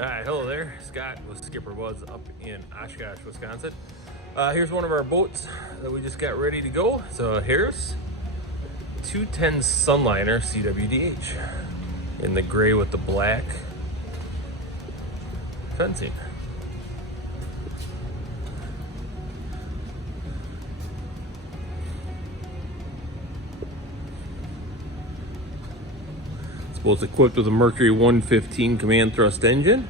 Alright, hello there. Scott with SkipperBud's up in Oshkosh, Wisconsin. Here's one of our boats that we just got ready to go. So here's 210 Sunliner CWDH in the gray with the black fencing. This boat's equipped with a Mercury 115 command thrust engine.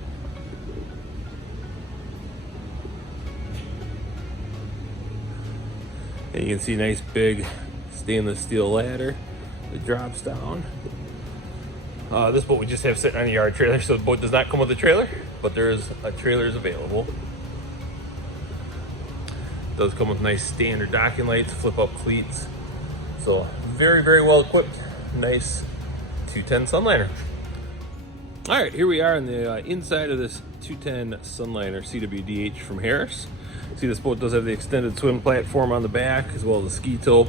And you can see a nice big stainless steel ladder that drops down. This boat we just have sitting on a yard trailer, so the boat does not come with a trailer, but there is a trailer is available. It does come with nice standard docking lights, flip up cleats. So very, very well equipped. Nice 210 Sunliner. All right, here we are on the inside of this 210 Sunliner CWDH from Harris. See, this boat does have the extended swim platform on the back as well as a ski tow.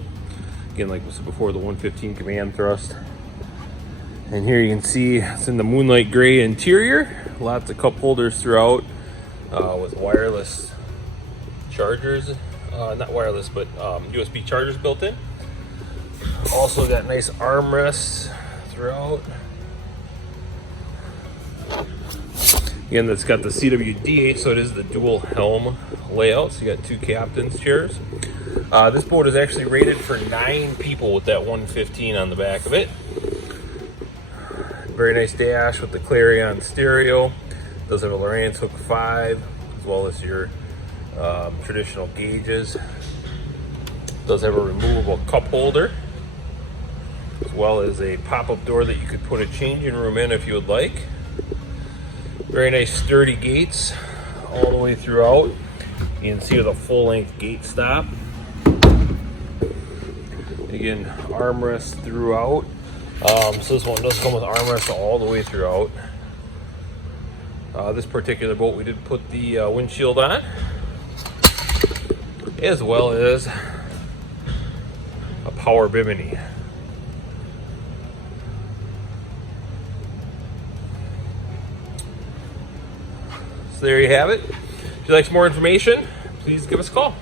Again, like we said before, the 115 command thrust. And here you can see it's in the moonlight gray interior. Lots of cup holders throughout with wireless chargers. Not wireless, but USB chargers built in. Also got nice armrests throughout. Again, that's got the CWDH, so it is the dual helm layout. So you got two captain's chairs. This boat is actually rated for 9 people with that 115 on the back of it. Very nice dash with the Clarion stereo. It does have a Lowrance Hook 5 as well as your traditional gauges. It does have a removable cup holder as well as a pop-up door that you could put a changing room in if you would like. Very nice sturdy gates all the way throughout. You can see with a full-length gate stop. Again, armrest throughout. So this one does come with armrest all the way throughout. This particular boat, we did put the windshield on, as well as a power Bimini. So there you have it. If you'd like some more information, please give us a call.